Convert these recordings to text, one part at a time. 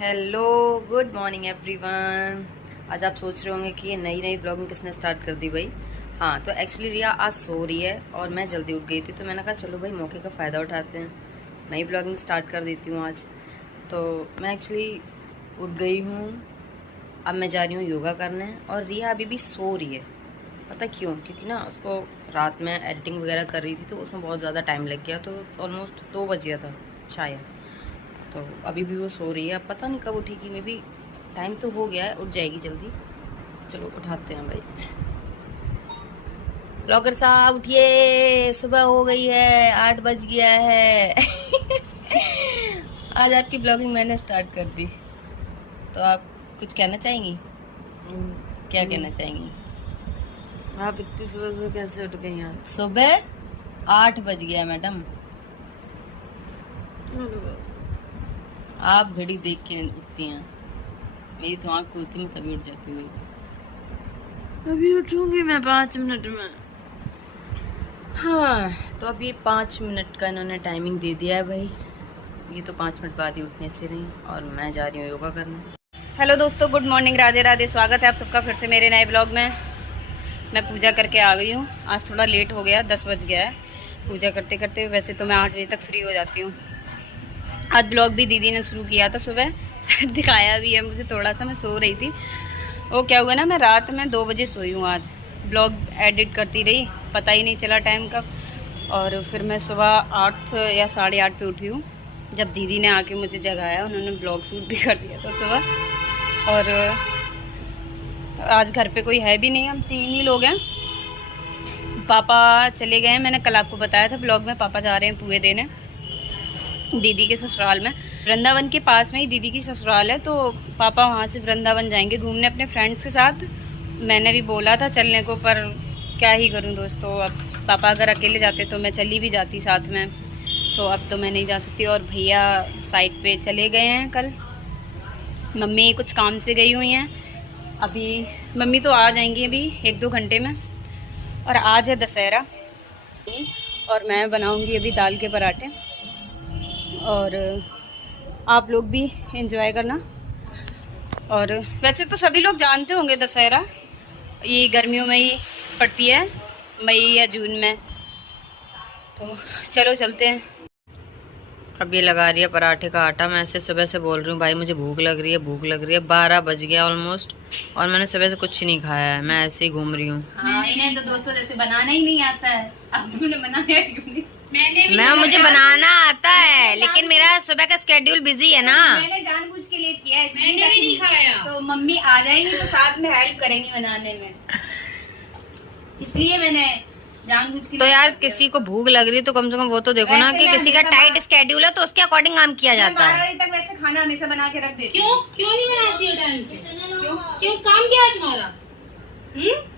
Hello, good morning everyone. आज आप सोच रहे होंगे कि ये नई नई ब्लॉगिंग किसने स्टार्ट कर दी भाई। हाँ, तो एक्चुअली रिया आज सो रही है और मैं जल्दी उठ गई थी, तो मैंने कहा चलो भाई मौके का फ़ायदा उठाते हैं, मैं ही ब्लॉगिंग स्टार्ट कर देती हूँ आज। तो मैं एक्चुअली उठ गई हूँ, अब मैं जा रही हूँ योगा करने और रिया अभी भी सो रही है। पता क्यों? क्योंकि ना उसको रात में एडिटिंग वगैरह कर रही थी तो उसमें बहुत ज़्यादा टाइम लग गया, तो ऑलमोस्ट 2 बज गया था शायद। तो अभी भी वो सो रही है, अब पता नहीं कब उठेगी। मे बी टाइम तो हो गया है, उठ जाएगी जल्दी। चलो उठाते हैं भाई। ब्लॉगर साहब उठिए, सुबह हो गई है, 8 बज गया है। आज आपकी ब्लॉगिंग मैंने स्टार्ट कर दी, तो आप कुछ कहना चाहेंगी? क्या कहना चाहेंगी? आप इतनी सुबह सुबह कैसे उठ गई यार? सुबह 8 बज गया मैडम। आप घड़ी देख के उठती हैं, मेरी तो आँख खुलती मैं तभी उठ जाती हूँ। अभी उठूंगी मैं 5 मिनट में। हाँ, तो अब ये 5 मिनट का इन्होंने टाइमिंग दे दिया है भाई। ये तो 5 मिनट बाद ही उठने से रही और मैं जा रही हूँ योगा करने। हेलो दोस्तों, गुड मॉर्निंग, राधे राधे। स्वागत है आप सबका फिर से मेरे नए ब्लॉग में। मैं पूजा करके आ गई हूँ। आज थोड़ा लेट हो गया, 10 बज गया है पूजा करते करते। वैसे तो मैं 8 बजे तक फ्री हो जाती हूँ। आज ब्लॉग भी दीदी ने शुरू किया था सुबह, दिखाया भी है मुझे थोड़ा सा। मैं सो रही थी, वो क्या हुआ ना, मैं रात में 2 बजे सोई हूँ। आज ब्लॉग एडिट करती रही, पता ही नहीं चला टाइम का। और फिर मैं सुबह 8 या 8:30 पे उठी हूँ, जब दीदी ने आके मुझे जगाया। उन्होंने ब्लॉग शूट भी कर दिया था सुबह। और आज घर पे कोई है भी नहीं, हम 3 ही लोग हैं। पापा चले गए हैं, मैंने कल आपको बताया था ब्लॉग में। पापा जा रहे हैं पुए देने दीदी के ससुराल में। वृंदावन के पास में ही दीदी की ससुराल है, तो पापा वहाँ से वृंदावन जाएंगे घूमने अपने फ्रेंड्स के साथ। मैंने भी बोला था चलने को, पर क्या ही करूँ दोस्तों। अब पापा अगर अकेले जाते तो मैं चली भी जाती साथ में, तो अब तो मैं नहीं जा सकती। और भैया साइड पे चले गए हैं कल। मम्मी कुछ काम से गई हुई हैं अभी। मम्मी तो आ जाएंगी अभी 1-2 घंटे में। और आज है दशहरा और मैं बनाऊँगी अभी दाल के पराठे। और आप लोग भी एंजॉय करना। और वैसे तो सभी लोग जानते होंगे दशहरा ये गर्मियों में ही पड़ती है, मई या जून में। तो चलो चलते हैं। अब ये लगा रही है पराठे का आटा। मैं ऐसे सुबह से बोल रही हूँ भाई मुझे भूख लग रही है, भूख लग रही है। 12 बज गया ऑलमोस्ट और मैंने सुबह से कुछ नहीं खाया है। मैं ऐसे ही घूम रही हूँ। हाँ, इन्हें तो दोस्तों जैसे बनाना ही नहीं आता है। अब तुमने बनाया क्यों नहीं? मुझे बनाना आता है, लेकिन मेरा सुबह का स्केड्यूल बिजी है ना। मैंने जानबूझ के लेट किया है, मैंने भी नहीं खाया। तो मम्मी आ जाएंगी तो साथ में हेल्प करेंगी बनाने में, इसलिए मैंने जानबूझ के। तो यार किसी को भूख लग रही तो कम से कम वो तो देखो ना कि किसी का टाइट स्केड्यूल है तो उसके अकॉर्डिंग काम किया जाता है। 12 बजे तक वैसे खाना हमेशा बना के रख देती हूँ। क्यों नहीं बनाती हो टाइम से? क्यों काम क्या है तुम्हारा?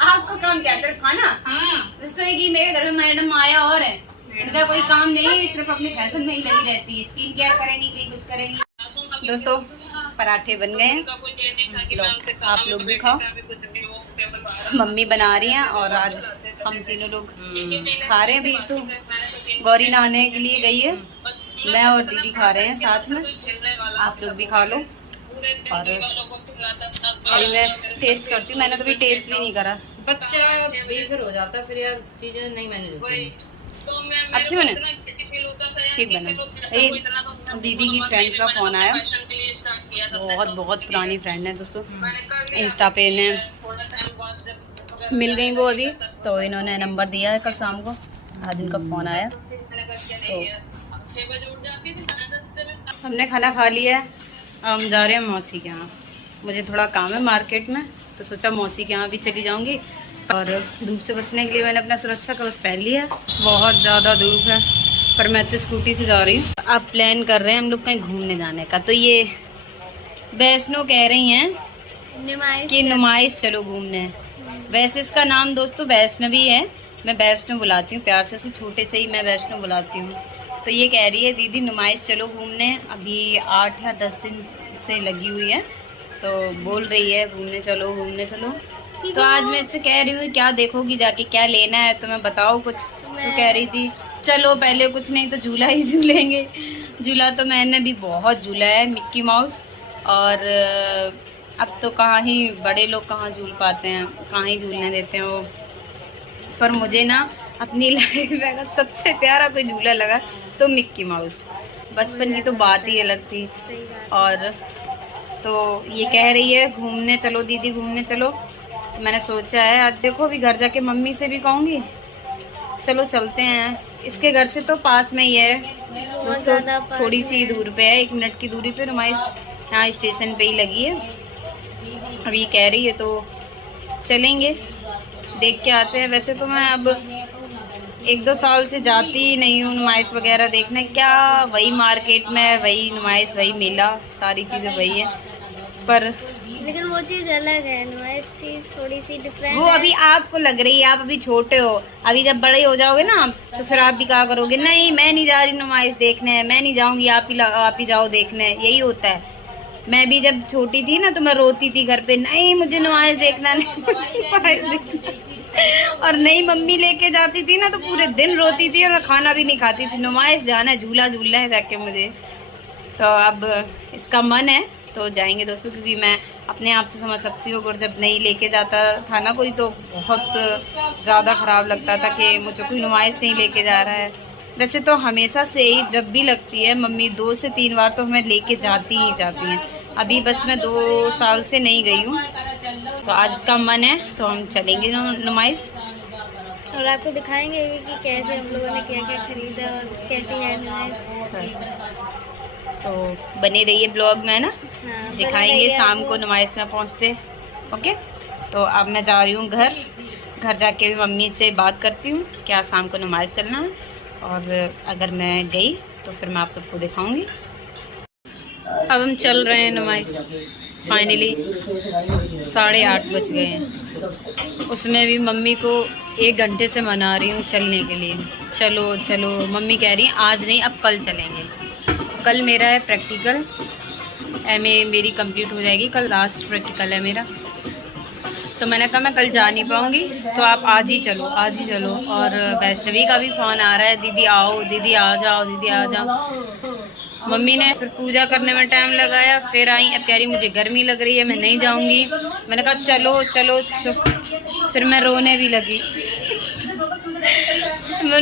आपका काम क्या है? खाना। हाँ, दोस्तों कि मेरे घर में मैडम आया और है, इनका कोई काम नहीं है, सिर्फ अपने फैशन में ही लगी रहती है। स्किन केयर करेंगी, कहीं कुछ करेंगी। दोस्तों पराठे बन गए हैं, आप लोग भी खाओ। मम्मी बना रही हैं और आज हम तीनों लोग खा रहे हैं। अभी तो गौरी नहाने के लिए गई है, मैं और दीदी खा रहे हैं साथ में। आप लोग भी खा लो। और अभी मैं टेस्ट करती हूँ, मैंने कभी टेस्ट भी नहीं करा। बच्चा बेफिर हो जाता फिर यार, चीजें नहीं मैनेज होती। अच्छी बने, ठीक बने। दीदी की फ्रेंड का फोन आया, बहुत बहुत पुरानी फ्रेंड है दोस्तों। इंस्टा पे इन्हें मिल गई वो अभी, तो इन्होंने नंबर दिया है कल शाम को। आज उनका फोन आया। तो हमने खाना खा लिया है, अब हम जा रहे हैं मौसी के यहाँ। मुझे थोड़ा काम है मार्केट में, तो सोचा मौसी के यहाँ भी चली जाऊँगी। और धूप से बचने के लिए मैंने अपना सुरक्षा कवच पहन लिया। बहुत ज़्यादा धूप है, पर मैं तो स्कूटी से जा रही हूँ। आप प्लान कर रहे हैं हम लोग कहीं घूमने जाने का, तो ये वैष्णो कह रही हैं कि नुमाइश चलो घूमने। वैसे इसका नाम दोस्तों वैष्णवी है, मैं वैष्णो बुलाती हूँ प्यार से छोटे से ही मैं वैष्णो बुलाती हूँ। तो ये कह रही है दीदी नुमाइश चलो घूमने। अभी 8 या 10 दिन से लगी हुई है, तो बोल रही है घूमने चलो घूमने चलो। तो आज मैं इससे कह रही हूँ क्या देखोगी जाके, क्या लेना है तो मैं बताओ कुछ। तो कह रही थी चलो पहले कुछ नहीं तो झूला ही झूलेंगे। झूला तो मैंने भी बहुत झूला है, मिक्की माउस। और अब तो कहाँ ही बड़े लोग कहाँ झूल पाते हैं, कहाँ ही झूलने देते हैं वो। पर मुझे ना अपनी लाइफ में अगर सबसे प्यारा कोई झूला लगा तो मिक्की माउस। बचपन की तो बात ही अलग थी। और तो ये कह रही है घूमने चलो दीदी, घूमने चलो। मैंने सोचा है आज देखो अभी घर जाके मम्मी से भी कहूँगी, चलो चलते हैं। इसके घर से तो पास में ही है दोस्तों, थोड़ी सी दूर पे है, 1 मिनट की दूरी पे नुमाइश यहाँ स्टेशन पे ही लगी है। अब ये कह रही है तो चलेंगे, देख के आते हैं। वैसे तो मैं अब 1-2 साल से जाती ही नहीं हूँ नुमाइश वगैरह देखने। क्या वही मार्केट में वही नुमाइश, वही मेला, सारी चीज़ें वही है। पर लेकिन वो चीज अलग है, नुमाइश चीज थोड़ी सी डिफरेंट वो अभी आपको लग रही है, आप अभी छोटे हो। अभी जब बड़े हो जाओगे ना तो फिर आप भी क्या करोगे, नहीं मैं नहीं जा रही नुमाइश देखने, मैं नहीं जाऊंगी, आप ही जाओ देखने। यही होता है। मैं भी जब छोटी थी ना तो मैं रोती थी घर पे, नहीं मुझे नुमाइश देखना, नहीं मुझे नुमाइश देखना। और नहीं मम्मी लेके जाती थी ना तो पूरे दिन रोती थी और खाना भी नहीं खाती थी। नुमाइश जाना है, झूला झूलना है जाके मुझे। तो अब इसका मन है तो जाएंगे दोस्तों, क्योंकि मैं अपने आप से समझ सकती हूँ। और जब नहीं लेके जाता था ना कोई तो बहुत ज़्यादा ख़राब लगता था कि मुझे कोई नुमाइश नहीं लेके जा रहा है। वैसे तो हमेशा से ही जब भी लगती है मम्मी 2 से 3 बार तो हमें लेके जाती ही जाती हैं। अभी बस मैं 2 साल से नहीं गई हूँ, तो आज का मन है तो हम चलेंगे नुमाइश। और आपको दिखाएंगे भी कि कैसे हम लोगों ने क्या क्या खरीदा और कैसी है नुमाइश। तो बने रहिए ब्लॉग में ना, हाँ, दिखाएंगे शाम को नुमाइश में पहुँचते। ओके, तो अब मैं जा रही हूँ घर जाके भी मम्मी से बात करती हूँ क्या शाम को नुमाइश चलना है। और अगर मैं गई तो फिर मैं आप सबको दिखाऊंगी। अब हम चल रहे हैं नुमाइश। फाइनली 8:30 बज गए हैं। उसमें भी मम्मी को 1 घंटे से मना रही हूँ चलने के लिए, चलो चलो। मम्मी कह रही है आज नहीं अब कल चलेंगे। कल मेरा है प्रैक्टिकल, एमए मेरी कंप्लीट हो जाएगी, कल लास्ट प्रैक्टिकल है मेरा। तो मैंने कहा मैं कल जा नहीं पाऊँगी तो आप आज ही चलो, आज ही चलो। और वैष्णवी का भी फ़ोन आ रहा है, दीदी आओ, दीदी आ जाओ, दीदी आ जाओ। मम्मी ने फिर पूजा करने में टाइम लगाया, फिर आई, अब कह रही मुझे गर्मी लग रही है मैं नहीं जाऊँगी। मैंने कहा चलो चलो चलो, फिर मैं रोने भी लगी।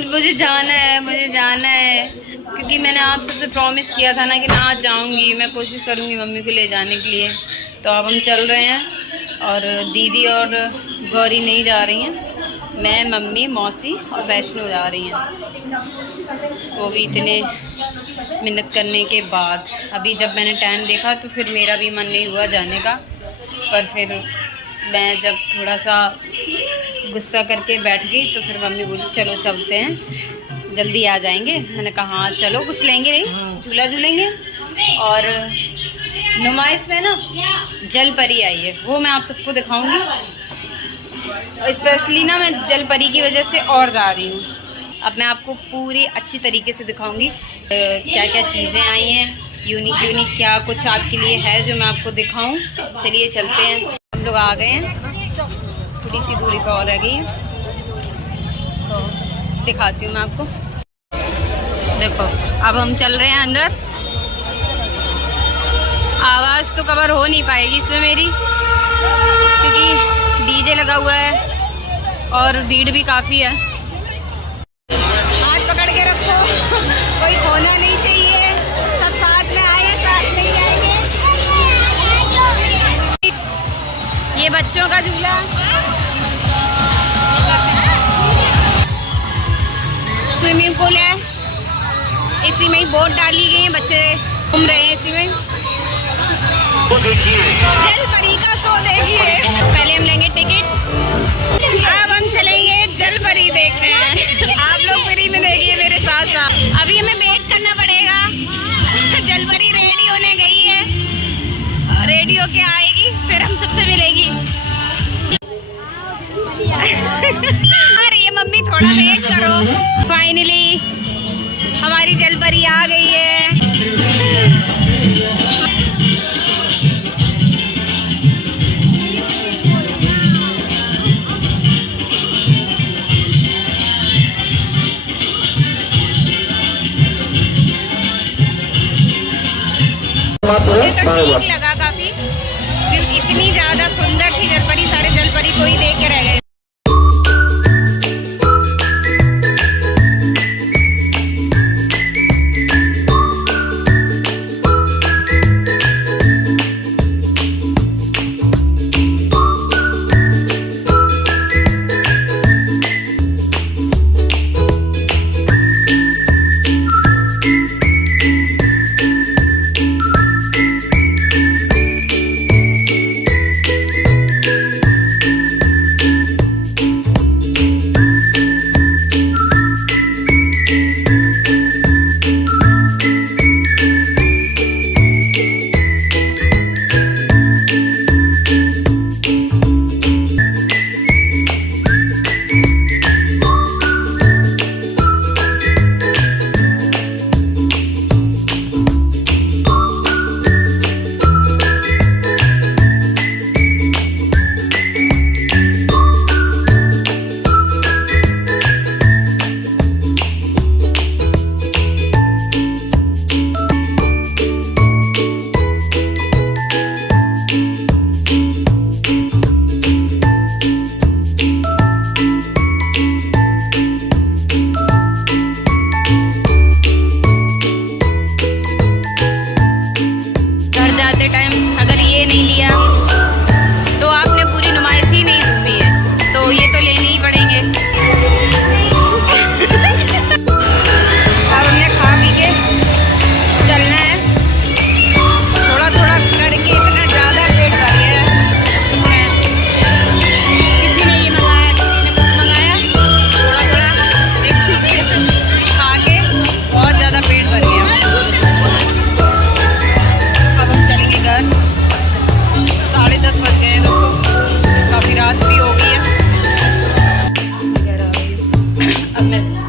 मुझे जाना है, मुझे जाना है, क्योंकि मैंने आप सबसे प्रॉमिस किया था ना कि मैं आज जाऊँगी, मैं कोशिश करूँगी मम्मी को ले जाने के लिए। तो अब हम चल रहे हैं और दीदी और गौरी नहीं जा रही हैं, मैं मम्मी मौसी और वैष्णो जा रही हैं। वो भी इतने मेहनत करने के बाद। अभी जब मैंने टाइम देखा तो फिर मेरा भी मन नहीं हुआ जाने का, पर फिर मैं जब थोड़ा सा गुस्सा करके बैठ गई तो फिर मम्मी बोली चलो चलते हैं, जल्दी आ जाएंगे। मैंने कहा हाँ चलो, कुछ लेंगे नहीं, झूला झूलेंगे। और नुमाइश में ना जल परी आई है, वो मैं आप सबको दिखाऊंगी। और स्पेशली ना मैं जल परी की वजह से और जा रही हूँ। अब मैं आपको पूरी अच्छी तरीके से दिखाऊंगी क्या क्या चीज़ें आई हैं, यूनिक यूनिक क्या कुछ आपके लिए है जो मैं आपको दिखाऊं। चलिए चलते हैं। हम लोग आ गए हैं, थोड़ी सी दूरी पर और रह गई है, तो दिखाती हूँ मैं आपको। देखो अब हम चल रहे हैं अंदर। आवाज़ तो कवर हो नहीं पाएगी इसमें मेरी, क्योंकि डीजे लगा हुआ है और भीड़ भी काफ़ी है। हाथ पकड़ के रखो, कोई खोना नहीं चाहिए, सब साथ में आए, साथ में ही आएंगे। ये बच्चों का झूला, स्विमिंग पूल है, इसी में ही बोट डाली गई है, बच्चे घूम रहे हैं इसी में। जल परी का शो देखिए। पहले हम लेंगे टिकट, अब हम चलेंगे जल परी देखने। आप लोग फ्री में देखिए मेरे साथ साथ। अभी हमें वेट करना पड़ेगा, जल परी रेडी होने गई है, रेडी होके आएगी फिर हम सबसे मिलेगी। अरे ये मम्मी थोड़ा वेट करो। फाइनली हमारी जल परी आ गई है। मुझे तो ठीक लगा इतनी ज्यादा सुंदर थी जलपरी, सारे जलपरी को ही देख के रह गए।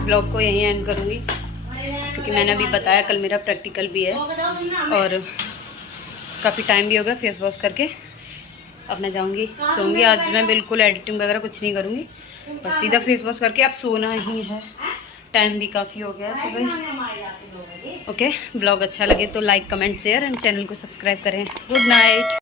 ब्लॉग को यहीं एंड करूँगी क्योंकि मैंने अभी बताया कल मेरा प्रैक्टिकल भी है और काफ़ी टाइम भी हो गया फेस वॉश करके। अब मैं जाऊँगी सोऊंगी। आज मैं बिल्कुल एडिटिंग वगैरह कुछ नहीं करूँगी, बस सीधा फेस वॉश करके अब सोना ही है। टाइम भी काफ़ी हो गया सुबह। ओके, ब्लॉग अच्छा लगे तो like comment share and channel को सब्सक्राइब करें। Good night.